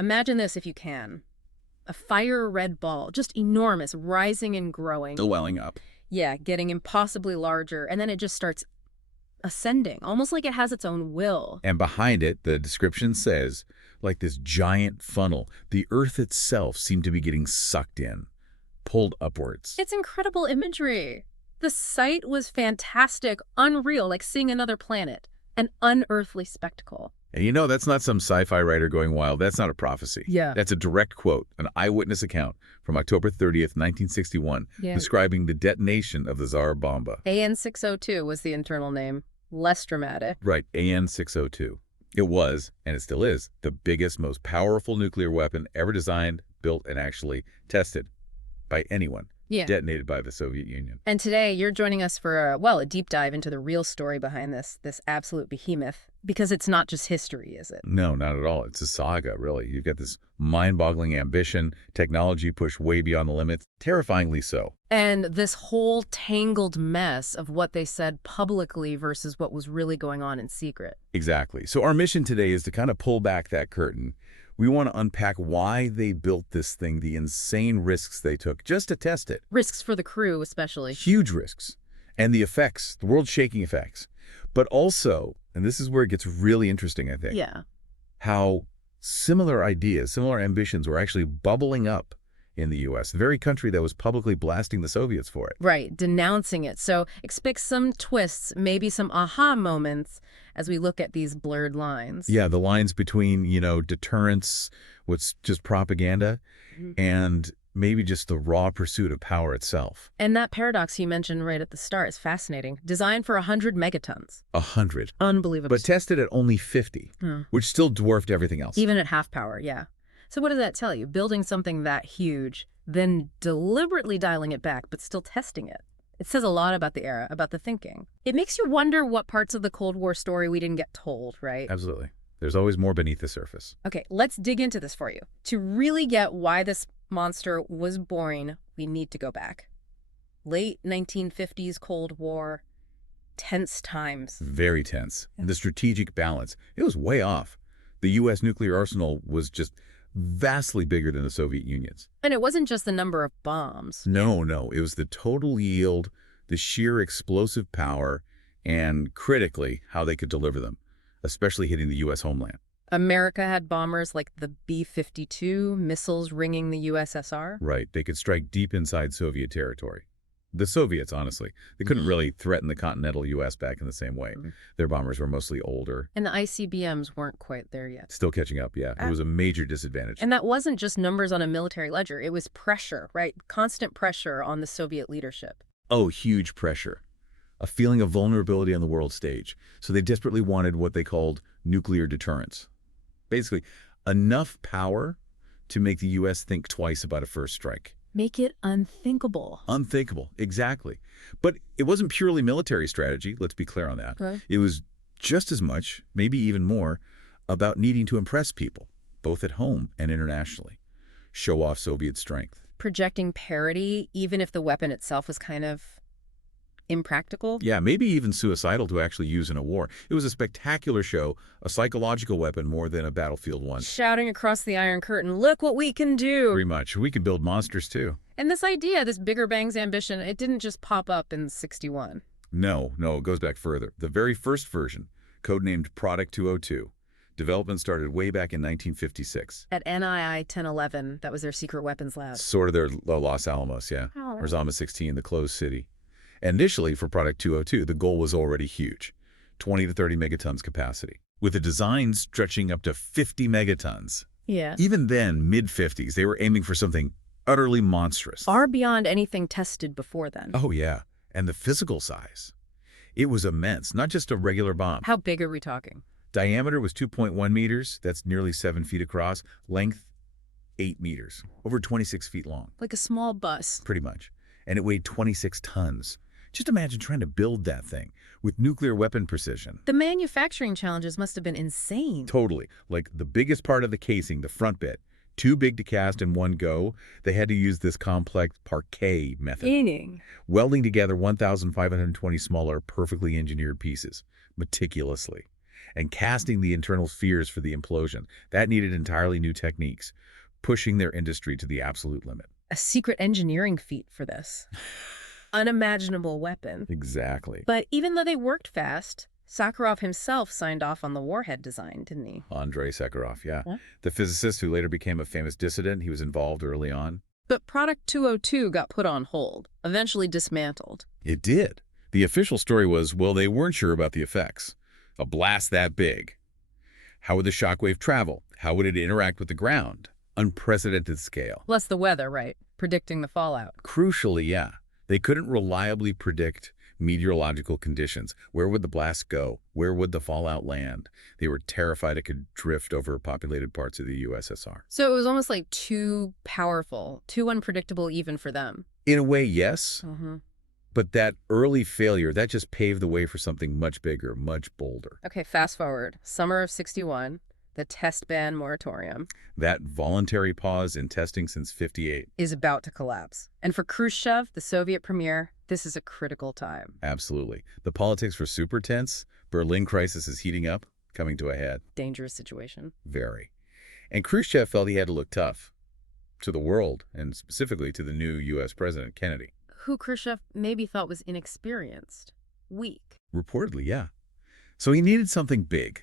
Imagine this if you can. A fire-red ball, just enormous, rising and growing. Still welling up. Yeah, getting impossibly larger, and then it just starts ascending, almost like it has its own will. And behind it, the description says, like this giant funnel, the Earth itself seemed to be getting sucked in, pulled upwards. It's incredible imagery. The sight was fantastic, unreal, like seeing another planet, an unearthly spectacle. And you know, that's not some sci-fi writer going wild. That's not a prophecy. Yeah. That's a direct quote, an eyewitness account from October 30th, 1961, describing the detonation of the Tsar Bomba. AN-602 was the internal name. Less dramatic. Right, AN-602. It was, and it still is, the biggest, most powerful nuclear weapon ever designed, built, and actually tested by anyone. Yeah. Detonated by the Soviet Union. And today you're joining us for a deep dive into the real story behind this absolute behemoth, because it's not just history, is it? No, not at all. It's a saga, really. You've got this mind-boggling ambition, technology pushed way beyond the limits, terrifyingly so. And this whole tangled mess of what they said publicly versus what was really going on in secret. Exactly. So our mission today is to kind of pull back that curtain. We want to unpack why they built this thing, the insane risks they took just to test it. Risks for the crew, especially. Huge risks. And the effects, the world-shaking effects. But also, and this is where it gets really interesting, I think. Yeah. How similar ideas, similar ambitions were actually bubbling up in the U.S., the very country that was publicly blasting the Soviets for it. Right, denouncing it. So expect some twists, maybe some aha moments as we look at these blurred lines. Yeah, the lines between, deterrence, what's just propaganda, and maybe just the raw pursuit of power itself. And that paradox you mentioned right at the start is fascinating. Designed for 100 megatons. 100. Unbelievable. But tested at only 50, which still dwarfed everything else. Even at half power, yeah. So what does that tell you? Building something that huge, then deliberately dialing it back, but still testing it. It says a lot about the era, about the thinking. It makes you wonder what parts of the Cold War story we didn't get told, right? Absolutely. There's always more beneath the surface. Okay, let's dig into this for you. To really get why this monster was born, we need to go back. Late 1950s Cold War, tense times. Very tense. The strategic balance, it was way off. The U.S. nuclear arsenal was just vastly bigger than the Soviet Union's. And it wasn't just the number of bombs. No. It was the total yield, the sheer explosive power, and critically, how they could deliver them, especially hitting the U.S. homeland. America had bombers like the B-52, missiles ringing the USSR. Right. They could strike deep inside Soviet territory. The Soviets, honestly, they couldn't really threaten the continental U.S. back in the same way. Their bombers were mostly older. And the ICBMs weren't quite there yet. Still catching up, yeah. It was a major disadvantage. And that wasn't just numbers on a military ledger. It was pressure, right? Constant pressure on the Soviet leadership. Oh, huge pressure. A feeling of vulnerability on the world stage. So they desperately wanted what they called nuclear deterrence. Basically, enough power to make the U.S. think twice about a first strike. Make it unthinkable. Unthinkable, exactly. But it wasn't purely military strategy, let's be clear on that. Right. It was just as much, maybe even more, about needing to impress people, both at home and internationally. Show off Soviet strength. Projecting parity, even if the weapon itself was kind of impractical. Yeah, maybe even suicidal to actually use in a war. It was a spectacular show, a psychological weapon more than a battlefield one. Shouting across the Iron Curtain, look what we can do. Pretty much. We could build monsters too. And this idea, this bigger bangs ambition, it didn't just pop up in '61. No, it goes back further. The very first version, codenamed Product 202, development started way back in 1956. At NII 1011, that was their secret weapons lab. Sort of their Los Alamos, yeah. Or Zama 16, the closed city. Initially, for Product 202, the goal was already huge, 20 to 30 megatons capacity, with the design stretching up to 50 megatons. Yeah. Even then, mid-50s, they were aiming for something utterly monstrous. Far beyond anything tested before then. Oh, yeah. And the physical size. It was immense, not just a regular bomb. How big are we talking? Diameter was 2.1 meters. That's nearly 7 feet across. Length, 8 meters. Over 26 feet long. Like a small bus. Pretty much. And it weighed 26 tons. Just imagine trying to build that thing with nuclear weapon precision. The manufacturing challenges must have been insane. Totally. Like the biggest part of the casing, the front bit, too big to cast in one go. They had to use this complex parquet method. Meaning? Welding together 1,520 smaller, perfectly engineered pieces, meticulously. and casting the internal fears for the implosion. That needed entirely new techniques, pushing their industry to the absolute limit. A secret engineering feat for this. Unimaginable weapon. Exactly. But even though they worked fast, Sakharov himself signed off on the warhead design, didn't he? Andrei Sakharov, yeah. What? The physicist who later became a famous dissident. He was involved early on. But Product 202 got put on hold, eventually dismantled. It did. The official story was, well, they weren't sure about the effects. A blast that big. How would the shockwave travel? How would it interact with the ground? Unprecedented scale. Plus the weather, right? Predicting the fallout. Crucially, yeah. They couldn't reliably predict meteorological conditions. Where would the blast go? Where would the fallout land? They were terrified it could drift over populated parts of the USSR. So it was almost like too powerful, too unpredictable even for them. In a way, yes. Mm-hmm. But that early failure, that just paved the way for something much bigger, much bolder. Okay, fast forward. Summer of '61, the test ban moratorium That voluntary pause in testing since '58. is about to collapse. And for Khrushchev, the Soviet premier, this is a critical time. Absolutely. The politics were super tense. Berlin crisis is heating up, coming to a head. Dangerous situation. Very. And Khrushchev felt he had to look tough to the world, and specifically to the new U.S. President, Kennedy. Who Khrushchev maybe thought was inexperienced, weak. Reportedly, yeah. So he needed something big.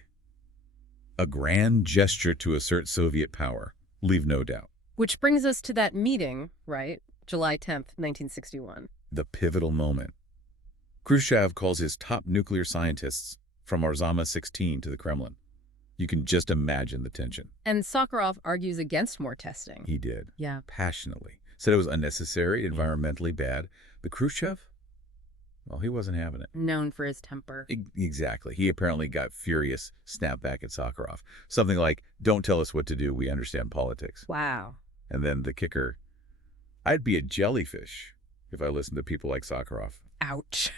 A grand gesture to assert Soviet power, leave no doubt. Which brings us to that meeting, right? July 10th, 1961. The pivotal moment. Khrushchev calls his top nuclear scientists from Arzama 16 to the Kremlin. You can just imagine the tension. And Sakharov argues against more testing. He did. Yeah. Passionately. Said it was unnecessary, environmentally bad. But Khrushchev? Well, he wasn't having it. Known for his temper. Exactly. He apparently got furious, snapped back at Sakharov. Something like, don't tell us what to do, we understand politics. Wow. And then the kicker, I'd be a jellyfish if I listened to people like Sakharov. Ouch.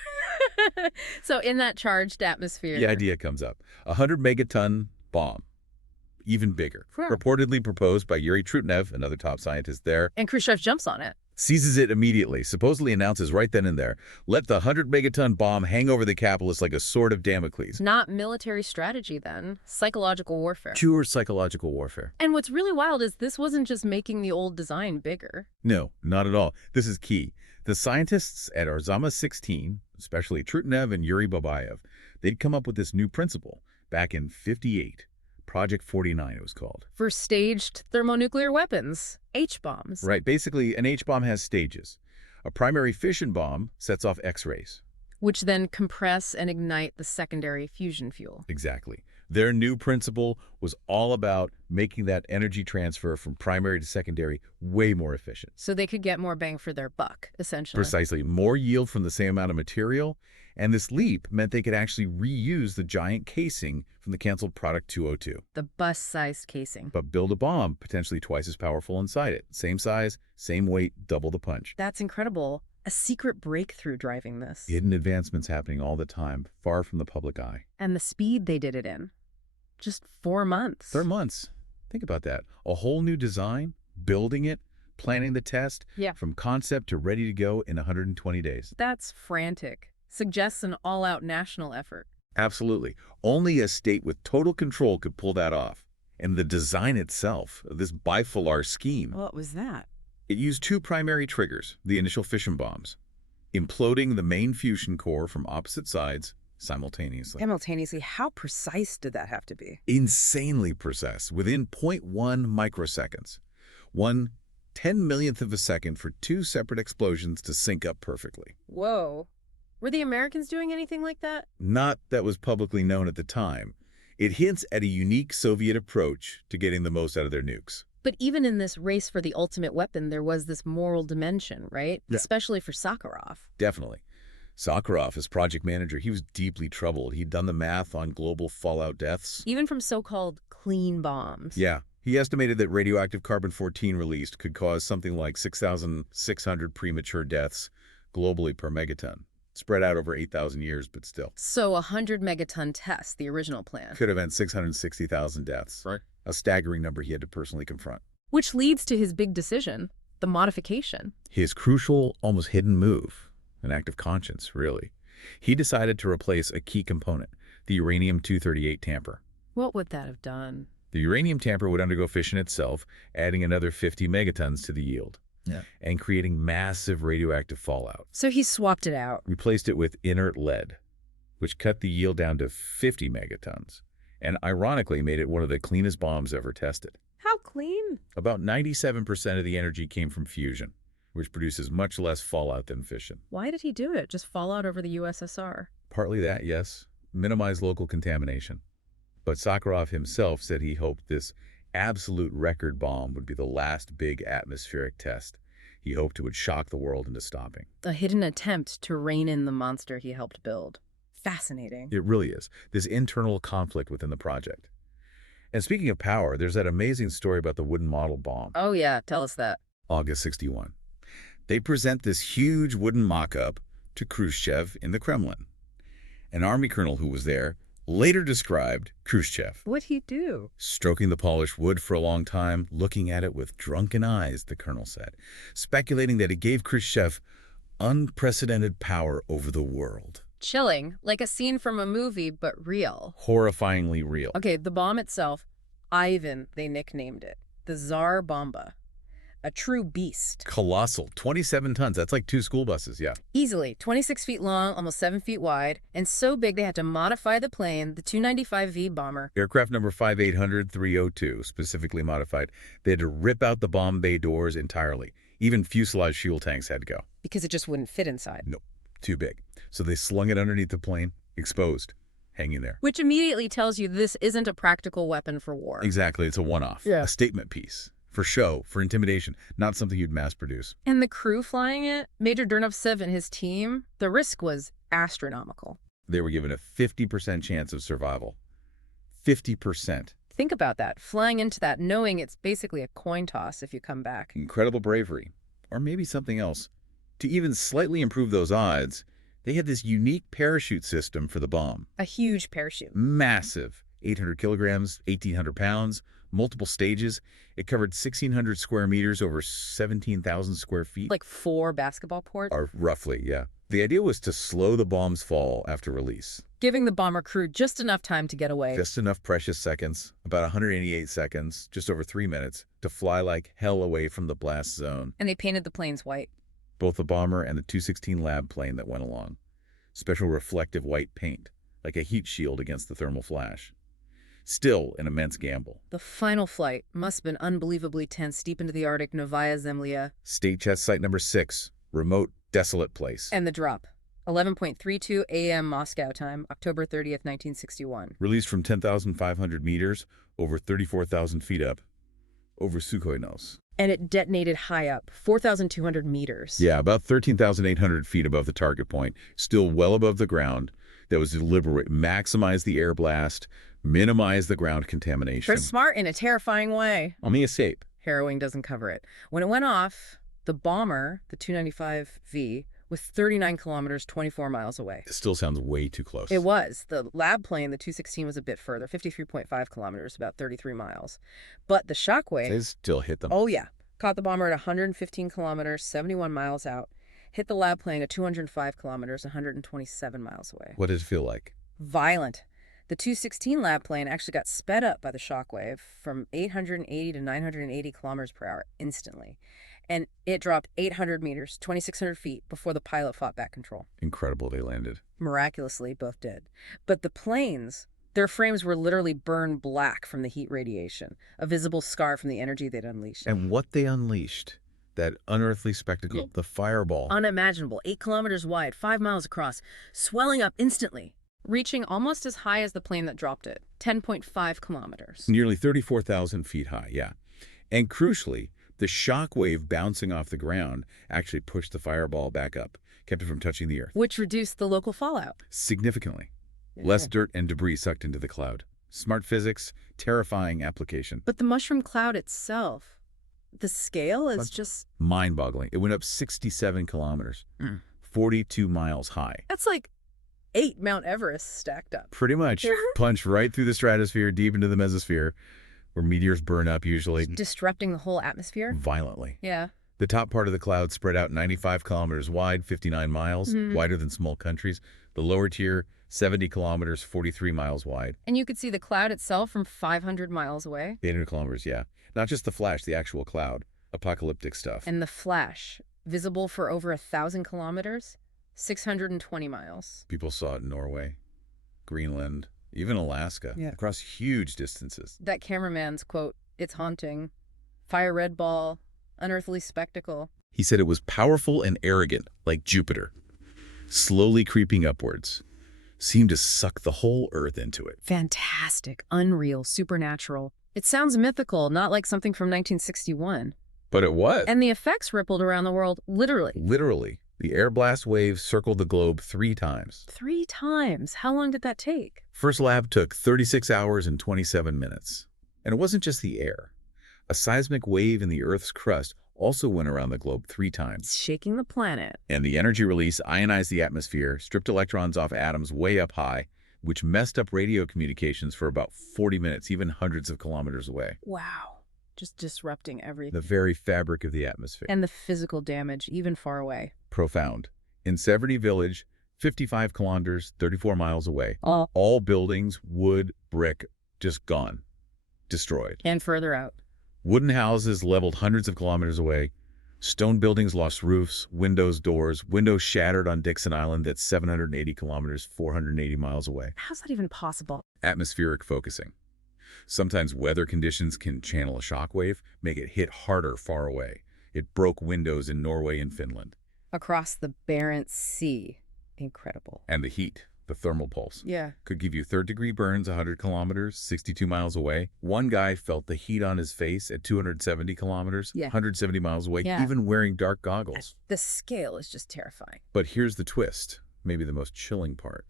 So in that charged atmosphere. The idea comes up. 100 megaton bomb. Even bigger. Sure. Reportedly proposed by Yuri Trutnev, another top scientist there. And Khrushchev jumps on it. Seizes it immediately, supposedly announces right then and there, let the 100 megaton bomb hang over the capitalists like a sword of Damocles. Not military strategy then. Psychological warfare. Pure psychological warfare. And what's really wild is this wasn't just making the old design bigger. No, not at all. This is key. The scientists at Arzama 16, especially Trutnev and Yuri Babayev, they'd come up with this new principle back in '58. Project 49 it was called. For staged thermonuclear weapons, H-bombs. Right. Basically, an H-bomb has stages. A primary fission bomb sets off X-rays. Which then compress and ignite the secondary fusion fuel. Exactly. Their new principle was all about making that energy transfer from primary to secondary way more efficient. So they could get more bang for their buck, essentially. Precisely. More yield from the same amount of material. And this leap meant they could actually reuse the giant casing from the canceled Product 202. The bus-sized casing. But build a bomb potentially twice as powerful inside it. Same size, same weight, double the punch. That's incredible. A secret breakthrough driving this. Hidden advancements happening all the time, far from the public eye. And the speed they did it in. Just 4 months. 4 months. Think about that. A whole new design, building it, planning the test, Yeah. from concept to ready to go in 120 days. That's frantic. Suggests an all-out national effort. Absolutely. Only a state with total control could pull that off. And the design itself, this bipolar scheme, What was that? it used 2 primary triggers, the initial fission bombs, imploding the main fusion core from opposite sides simultaneously. Simultaneously, how precise did that have to be? Insanely precise, within 0.1 microseconds. 1/10,000,000th of a second for 2 separate explosions to sync up perfectly. Whoa. Were the Americans doing anything like that? Not that was publicly known at the time. It hints at a unique Soviet approach to getting the most out of their nukes. But even in this race for the ultimate weapon, there was this moral dimension, right? Yeah. Especially for Sakharov. Definitely. Sakharov, as project manager, he was deeply troubled. He'd done the math on global fallout deaths. Even from so-called clean bombs. Yeah. He estimated that radioactive carbon-14 released could cause something like 6,600 premature deaths globally per megaton. Spread out over 8,000 years, but still. So 100 megaton test, the original plan. Could have meant 660,000 deaths. Right. A staggering number he had to personally confront. Which leads to his big decision, the modification. His crucial, almost hidden move, an act of conscience, really. He decided to replace a key component, the uranium-238 tamper. What would that have done? The uranium tamper would undergo fission itself, adding another 50 megatons to the yield, and creating massive radioactive fallout. So he swapped it out. Replaced it with inert lead, which cut the yield down to 50 megatons, and ironically made it one of the cleanest bombs ever tested. How clean? About 97% of the energy came from fusion, which produces much less fallout than fission. Why did he do it? Just fallout over the USSR? Partly that, yes. Minimize local contamination. But Sakharov himself said he hoped this absolute record bomb would be the last big atmospheric test. He hoped it would shock the world into stopping. A hidden attempt to rein in the monster he helped build. Fascinating. It really is. This internal conflict within the project. And speaking of power, there's that amazing story about the wooden model bomb. Oh yeah, tell us that. August 61. They present this huge wooden mock-up to Khrushchev in the Kremlin. An army colonel who was there later described Khrushchev. What'd he do? Stroking the polished wood for a long time, looking at it with drunken eyes, the colonel said, speculating that it gave Khrushchev unprecedented power over the world. Chilling, like a scene from a movie, but real. Horrifyingly real. Okay, the bomb itself, Ivan, they nicknamed it. The Tsar Bomba. A true beast. Colossal. 27 tons. That's like 2 school buses, yeah. Easily. 26 feet long, almost 7 feet wide, and so big they had to modify the plane, the 295V bomber. Aircraft number 5800302, specifically modified. They had to rip out the bomb bay doors entirely. Even fuselage fuel tanks had to go. Because it just wouldn't fit inside. Nope. Too big. So they slung it underneath the plane, exposed, hanging there. Which immediately tells you this isn't a practical weapon for war. Exactly. It's a one-off. Yeah. A statement piece. For show, for intimidation, not something you'd mass produce. And the crew flying it, Major Dernovtsev and his team, the risk was astronomical. They were given a 50% chance of survival. 50%. Think about that, flying into that, knowing it's basically a coin toss if you come back. Incredible bravery. Or maybe something else. To even slightly improve those odds, they had this unique parachute system for the bomb. A huge parachute. Massive. 800 kilograms, 1,800 pounds, multiple stages. It covered 1,600 square meters over 17,000 square feet. Like 4 basketball courts? Or roughly, yeah. The idea was to slow the bomb's fall after release. Giving the bomber crew just enough time to get away. Just enough precious seconds, about 188 seconds, just over 3 minutes, to fly like hell away from the blast zone. And they painted the planes white. Both the bomber and the 216 lab plane that went along. Special reflective white paint, like a heat shield against the thermal flash. Still an immense gamble. The final flight must have been unbelievably tense deep into the Arctic, Novaya Zemlya. State test site number 6, remote, desolate place. And the drop. 11:32 a.m. Moscow time, October 30th, 1961. Released from 10,500 meters, over 34,000 feet up, over Sukhoi Nos. And it detonated high up, 4,200 meters. Yeah, about 13,800 feet above the target point, still well above the ground. That was deliberate. Maximize the air blast, minimize the ground contamination. They're smart in a terrifying way. On the escape. Harrowing doesn't cover it. When it went off, the bomber, the 295V, was 39 kilometers, 24 miles away. It still sounds way too close. It was. The lab plane, the 216, was a bit further, 53.5 kilometers, about 33 miles. But the shockwave... They still hit them. Oh, yeah. Caught the bomber at 115 kilometers, 71 miles out. Hit the lab plane at 205 kilometers, 127 miles away. What did it feel like? Violent. The 216 lab plane actually got sped up by the shockwave from 880 to 980 kilometers per hour instantly. And it dropped 800 meters, 2,600 feet, before the pilot fought back control. Incredible they landed. Miraculously, both did. But the planes, their frames were literally burned black from the heat radiation, a visible scar from the energy they'd unleashed. And what they unleashed, that unearthly spectacle, the fireball. Unimaginable, 8 kilometers wide, 5 miles across, swelling up instantly, reaching almost as high as the plane that dropped it, 10.5 kilometers. Nearly 34,000 feet high, yeah. And crucially, the shock wave bouncing off the ground actually pushed the fireball back up, kept it from touching the earth. Which reduced the local fallout. Significantly. Less dirt and debris sucked into the cloud. Smart physics, terrifying application. But the mushroom cloud itself, the scale is just... mind-boggling. It went up 67 kilometers, 42 miles high. That's like 8 Mount Everest stacked up. Pretty much. Punched right through the stratosphere, deep into the mesosphere, where meteors burn up usually. Disrupting the whole atmosphere? Violently. Yeah. The top part of the cloud spread out 95 kilometers wide, 59 miles, wider than small countries. The lower tier, 70 kilometers, 43 miles wide. And you could see the cloud itself from 500 miles away. 800 kilometers, yeah. Not just the flash, the actual cloud. Apocalyptic stuff. And the flash, visible for over 1,000 kilometers, 620 miles. People saw it in Norway, Greenland, even Alaska, across huge distances. That cameraman's quote, "It's haunting. Fire red ball, unearthly spectacle." He said it was powerful and arrogant, like Jupiter, slowly creeping upwards. Seemed to suck the whole Earth into it. Fantastic, unreal, supernatural. It sounds mythical, not like something from 1961. But it was. And the effects rippled around the world, literally. Literally. The air blast waves circled the globe 3 times. 3 times? How long did that take? First lab took 36 hours and 27 minutes. And it wasn't just the air. A seismic wave in the Earth's crust also went around the globe 3 times. It's shaking the planet. And the energy release ionized the atmosphere, stripped electrons off atoms way up high, which messed up radio communications for about 40 minutes, even hundreds of kilometers away. Wow. Just disrupting everything. The very fabric of the atmosphere. And the physical damage, even far away. Profound. In Severny Village, 55 kilometers, 34 miles away, Oh. all buildings, wood, brick, just gone. Destroyed. And further out. Wooden houses leveled hundreds of kilometers away. Stone buildings lost roofs, windows, doors. Windows shattered on Dixon Island that's 780 kilometers, 480 miles away. How's that even possible? Atmospheric focusing. Sometimes weather conditions can channel a shockwave, make it hit harder far away. It broke windows in Norway and Finland. Across the Barents Sea. Incredible. And the heat, the thermal pulse, Yeah. could give you third-degree burns 100 kilometers, 62 miles away. One guy felt the heat on his face at 270 kilometers, Yeah. 170 miles away, Yeah. even wearing dark goggles. The scale is just terrifying. But here's the twist, maybe the most chilling part.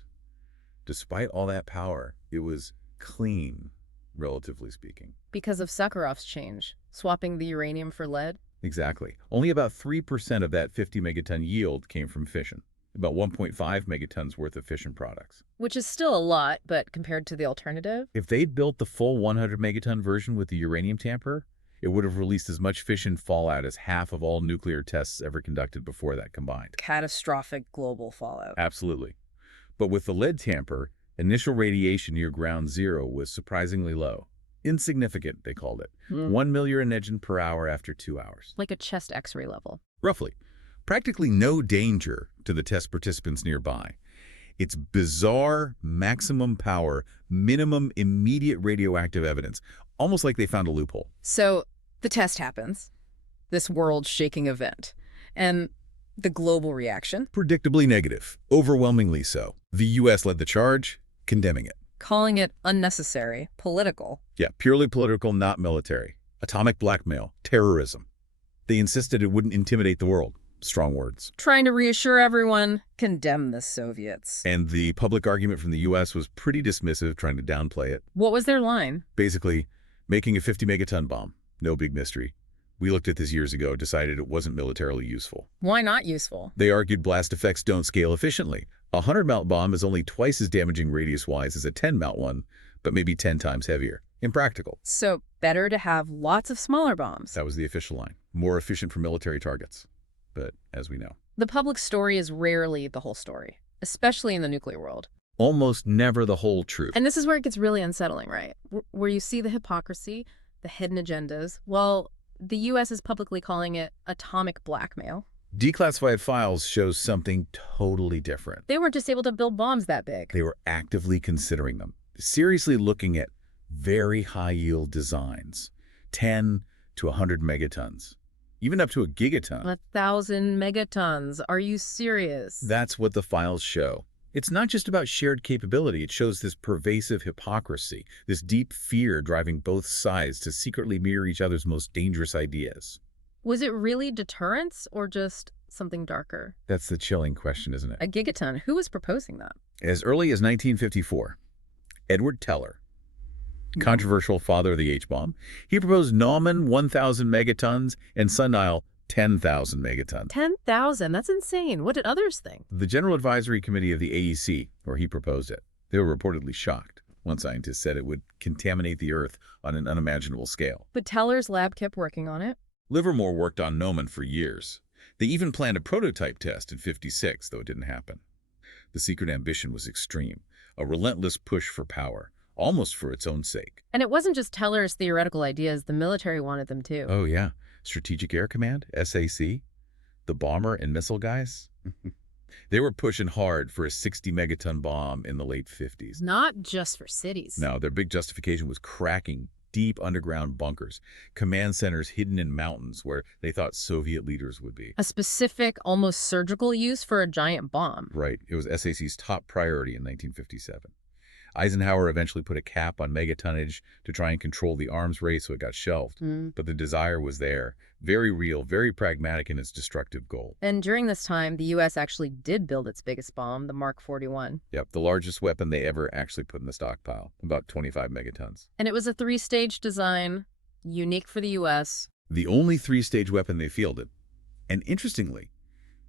Despite all that power, it was clean, relatively speaking. Because of Sakharov's change, swapping the uranium for lead. Exactly. Only about 3% of that 50 megaton yield came from fission. About 1.5 megatons worth of fission products. Which is still a lot, but compared to the alternative. If they'd built the full 100 megaton version with the uranium tamper, it would have released as much fission fallout as half of all nuclear tests ever conducted before that combined. Catastrophic global fallout. Absolutely. But with the lead tamper, initial radiation near ground zero was surprisingly low. Insignificant, they called it. 1 millirad per hour after 2 hours. Like a chest x-ray level. Roughly. Practically no danger to the test participants nearby. It's bizarre, maximum power, minimum immediate radioactive evidence. Almost like they found a loophole. So the test happens. This world-shaking event. And the global reaction. Predictably negative. Overwhelmingly so. The U.S. led the charge, condemning it. Calling it unnecessary, political. Yeah, purely political, not military. Atomic blackmail, terrorism. They insisted it wouldn't intimidate the world. Strong words. Trying to reassure everyone, condemn the Soviets. And the public argument from the U.S. was pretty dismissive, trying to downplay it. What was their line? Basically, making a 50 megaton bomb. No big mystery. We looked at this years ago, decided it wasn't militarily useful. Why not useful? They argued blast effects don't scale efficiently. A 100-melt bomb is only twice as damaging radius-wise as a 10-melt one, but maybe 10 times heavier. Impractical. So better to have lots of smaller bombs. That was the official line. More efficient for military targets. But as we know, The public story is rarely the whole story, especially in the nuclear world. almost never the whole truth. And this is where it gets really unsettling, right? Where you see the hypocrisy, the hidden agendas. Well, the U.S. is publicly calling it atomic blackmail. Declassified files shows something totally different. They weren't just able to build bombs that big. They were actively considering them, seriously looking at very high-yield designs, 10 to 100 megatons, even up to a gigaton. 1,000 megatons. Are you serious? That's what the files show. It's not just about shared capability. It shows this pervasive hypocrisy, this deep fear driving both sides to secretly mirror each other's most dangerous ideas. Was it really deterrence or just something darker? That's the chilling question, isn't it? A gigaton. Who was proposing that? As early as 1954, Edward Teller, controversial father of the H-bomb, he proposed Naumann 1,000 megatons and Sundial 10,000 megatons. 10,000? That's insane. What did others think? The General Advisory Committee of the AEC, where he proposed it, they were reportedly shocked. One scientist said it would contaminate the Earth on an unimaginable scale. But Teller's lab kept working on it. Livermore worked on Naumann for years. They even planned a prototype test in '56, though it didn't happen. The secret ambition was extreme. a relentless push for power, almost for its own sake. And it wasn't just Teller's theoretical ideas. The military wanted them too. Oh, yeah. Strategic Air Command, SAC, the bomber and missile guys. They were pushing hard for a 60-megaton bomb in the late 50s. Not just for cities. No, their big justification was cracking deep underground bunkers, command centers hidden in mountains where they thought Soviet leaders would be. A specific, almost surgical use for a giant bomb. Right. It was SAC's top priority in 1957. Eisenhower eventually put a cap on megatonnage to try and control the arms race, so it got shelved. But the desire was there. Very real, very pragmatic in its destructive goal. And during this time, the U.S. actually did build its biggest bomb, the Mark 41. Yep, the largest weapon they ever actually put in the stockpile, about 25 megatons. And it was a three-stage design, unique for the U.S. The only three-stage weapon they fielded. And interestingly,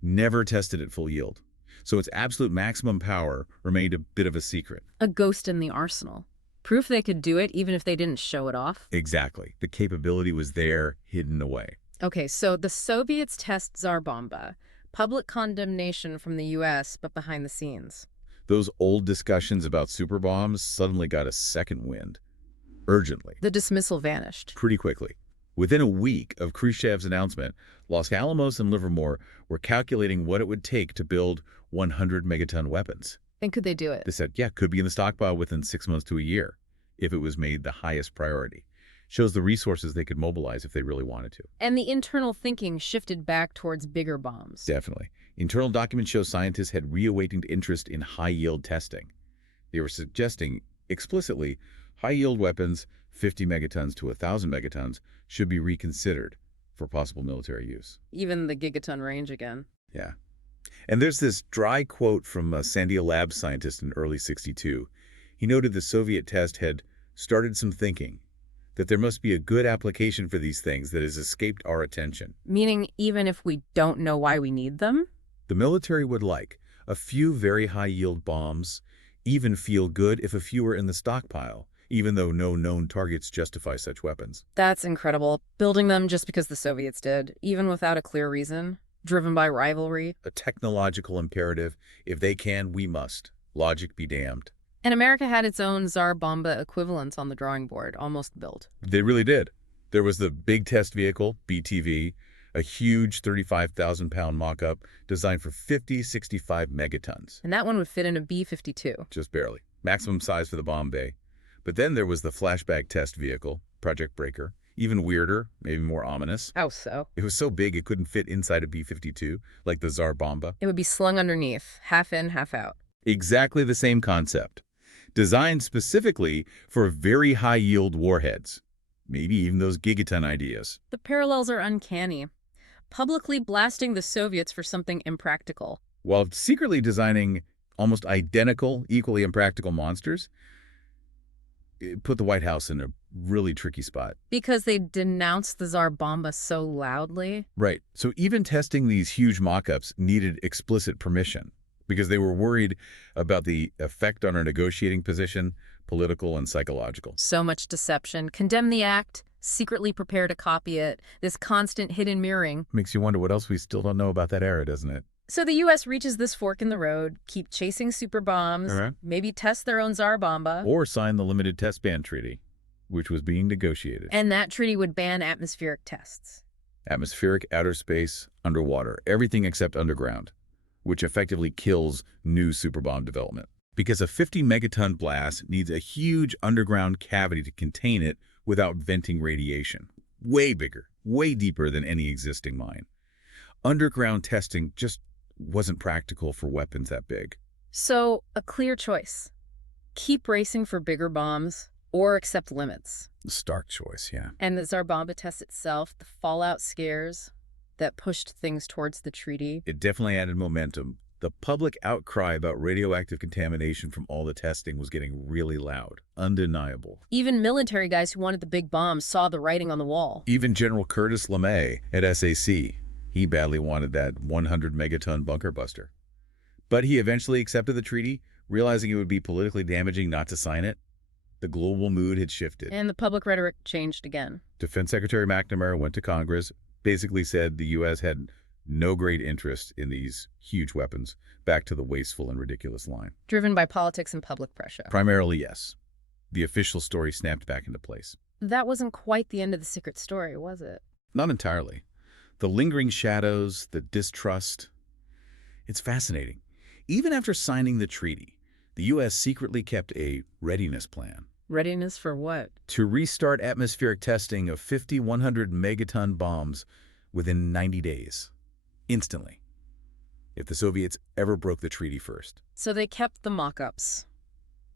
never tested at full yield. So its absolute maximum power remained a bit of a secret. A ghost in the arsenal. Proof they could do it even if they didn't show it off. Exactly. The capability was there, hidden away. Okay, so the Soviets test Tsar Bomba. Public condemnation from the U.S., but behind the scenes. Those old discussions about super bombs suddenly got a second wind. Urgently. The dismissal vanished. Pretty quickly. Within a week of Khrushchev's announcement, Los Alamos and Livermore were calculating what it would take to build 100 megaton weapons. And could they do it? They said, yeah, could be in the stockpile within 6 months to a year, if it was made the highest priority. Shows the resources they could mobilize if they really wanted to. And the internal thinking shifted back towards bigger bombs. Definitely. Internal documents show scientists had reawakened interest in high-yield testing. They were suggesting, explicitly, high-yield weapons, 50 megatons to 1,000 megatons, should be reconsidered for possible military use. Even the gigaton range again. Yeah. And there's this dry quote from a Sandia Labs scientist in early '62. He noted the Soviet test had started some thinking, that there must be a good application for these things that has escaped our attention. Meaning even if we don't know why we need them? The military would like a few very high-yield bombs, even feel good if a few are in the stockpile, even though no known targets justify such weapons. That's incredible. Building them just because the Soviets did, even without a clear reason. Driven by rivalry. A technological imperative. If they can, we must. Logic be damned. And America had its own Tsar Bomba equivalents on the drawing board, almost built. They really did. There was the big test vehicle, BTV, a huge 35,000-pound mock-up designed for 65 megatons. And that one would fit in a B-52. Just barely. Maximum size for the bomb bay. But then there was the flashback test vehicle, Project Breaker. Even weirder, maybe more ominous. How so? It was so big it couldn't fit inside a B-52, like the Tsar Bomba. It would be slung underneath, half in, half out. Exactly the same concept. Designed specifically for very high-yield warheads. Maybe even those gigaton ideas. The parallels are uncanny. Publicly blasting the Soviets for something impractical. While secretly designing almost identical, equally impractical monsters, it put the White House in a really tricky spot. Because they denounced the Tsar Bomba so loudly? Right. So even testing these huge mock-ups needed explicit permission because they were worried about the effect on our negotiating position, political and psychological. So much deception. Condemn the act, secretly prepare to copy it. This constant hidden mirroring. Makes you wonder what else we still don't know about that era, doesn't it? So the U.S. reaches this fork in the road, keep chasing super bombs, maybe test their own Tsar Bomba. Or sign the Limited Test Ban Treaty, which was being negotiated. And that treaty would ban atmospheric tests. Atmospheric, outer space, underwater, everything except underground, which effectively kills new superbomb development. Because a 50-megaton blast needs a huge underground cavity to contain it without venting radiation. Way bigger, way deeper than any existing mine. Underground testing just wasn't practical for weapons that big. So, a clear choice. Keep racing for bigger bombs or accept limits. Stark choice, yeah. And the Tsar Bomba test itself, the fallout scares that pushed things towards the treaty. It definitely added momentum. The public outcry about radioactive contamination from all the testing was getting really loud, undeniable. Even military guys who wanted the big bombs saw the writing on the wall. Even General Curtis LeMay at SAC. He badly wanted that 100-megaton bunker buster. But he eventually accepted the treaty, realizing it would be politically damaging not to sign it. The global mood had shifted. And the public rhetoric changed again. Defense Secretary McNamara went to Congress, basically said the U.S. had No great interest in these huge weapons, back to the wasteful and ridiculous line. Driven by politics and public pressure. Primarily, yes. The official story snapped back into place. That wasn't quite the end of the secret story, was it? Not entirely. The lingering shadows, the distrust. It's fascinating. Even after signing the treaty, the U.S. secretly kept a readiness plan. Readiness for what? To restart atmospheric testing of 100 megaton bombs within 90 days. Instantly. If the Soviets ever broke the treaty first. So they kept the mock-ups,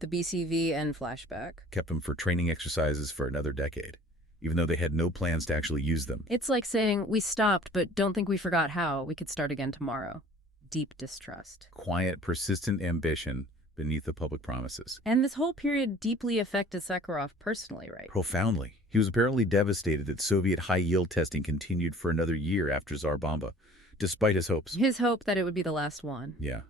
the BCV and flashback. Kept them for training exercises for another decade, even though they had no plans to actually use them. It's like saying, we stopped, but don't think we forgot how. We could start again tomorrow. Deep distrust. Quiet, persistent ambition beneath the public promises. And this whole period deeply affected Sakharov personally, right? Profoundly. He was apparently devastated that Soviet high-yield testing continued for another year after Tsar Bomba, despite his hopes. His hope that it would be the last one. Yeah.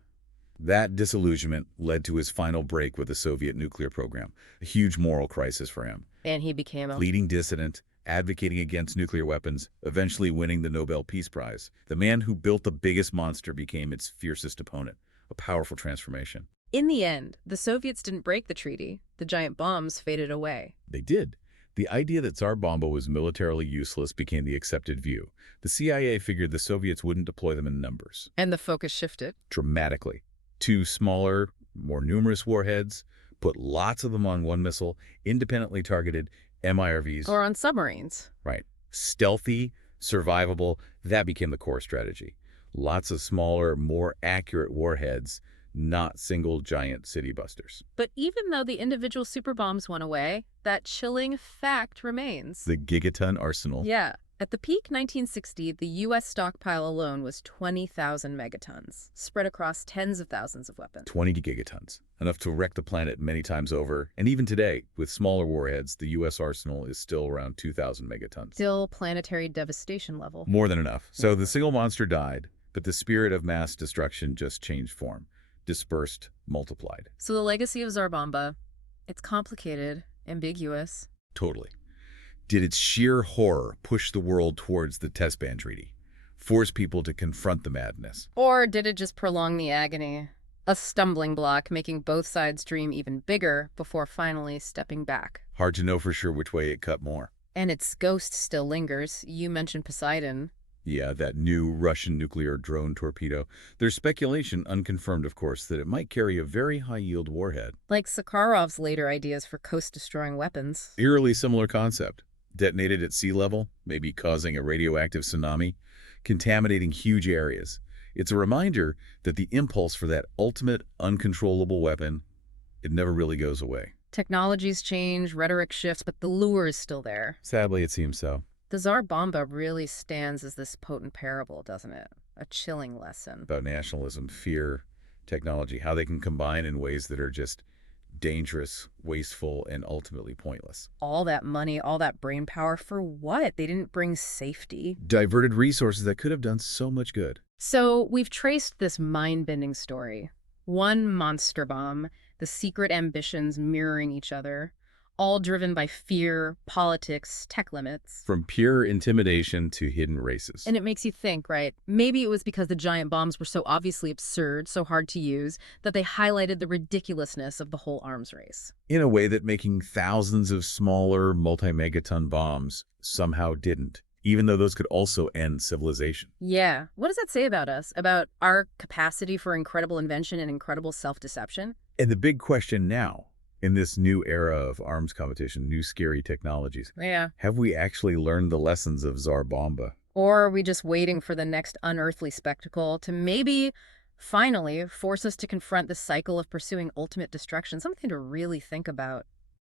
That disillusionment led to his final break with the Soviet nuclear program, a huge moral crisis for him. And he became a Leading dissident, advocating against nuclear weapons, eventually winning the Nobel Peace Prize. The man who built the biggest monster became its fiercest opponent, a powerful transformation. In the end, the Soviets didn't break the treaty. The giant bombs faded away. They did. The idea that Tsar Bomba was militarily useless became the accepted view. The CIA figured the Soviets wouldn't deploy them in numbers. And the focus shifted. Dramatically. Two smaller, more numerous warheads, put lots of them on one missile, independently targeted MIRVs. Or on submarines. Right. Stealthy, survivable, that became the core strategy. Lots of smaller, more accurate warheads, not single giant city busters. But even though the individual super bombs went away, that chilling fact remains. The gigaton arsenal. Yeah. At the peak 1960, the U.S. stockpile alone was 20,000 megatons, spread across tens of thousands of weapons. 20 gigatons, enough to wreck the planet many times over. And even today, with smaller warheads, the U.S. arsenal is still around 2,000 megatons. Still planetary devastation level. More than enough. So the single monster died, but the spirit of mass destruction just changed form. Dispersed, multiplied. So the legacy of Tsar Bomba, it's complicated, ambiguous. Totally. Did its sheer horror push the world towards the test ban treaty? Force people to confront the madness? Or did it just prolong the agony? A stumbling block, making both sides dream even bigger before finally stepping back. Hard to know for sure which way it cut more. And its ghost still lingers. You mentioned Poseidon. Yeah, that new Russian nuclear drone torpedo. There's speculation, unconfirmed of course, that it might carry a very high-yield warhead. Like Sakharov's later ideas for coast-destroying weapons. Eerily similar concept. Detonated at sea level, maybe causing a radioactive tsunami, contaminating huge areas. It's a reminder that the impulse for that ultimate, uncontrollable weapon, it never really goes away. Technologies change, rhetoric shifts, but the lure is still there. Sadly, it seems so. The Tsar Bomba really stands as this potent parable, doesn't it? A chilling lesson. About nationalism, fear, technology, how they can combine in ways that are just dangerous, wasteful, and ultimately pointless. All that money, all that brain power, for what? They didn't bring safety. Diverted resources that could have done so much good. So we've traced this mind-bending story. One monster bomb, the secret ambitions mirroring each other, all driven by fear, politics, tech limits. From pure intimidation to hidden races. And it makes you think, right? Maybe it was because the giant bombs were so obviously absurd, so hard to use, that they highlighted the ridiculousness of the whole arms race. In a way that making thousands of smaller multi-megaton bombs somehow didn't, even though those could also end civilization. Yeah. What does that say about us? About our capacity for incredible invention and incredible self-deception? And the big question now, in this new era of arms competition, new scary technologies, Yeah. have we actually learned the lessons of Tsar Bomba? Or are we just waiting for the next unearthly spectacle to maybe finally force us to confront the cycle of pursuing ultimate destruction? Something to really think about.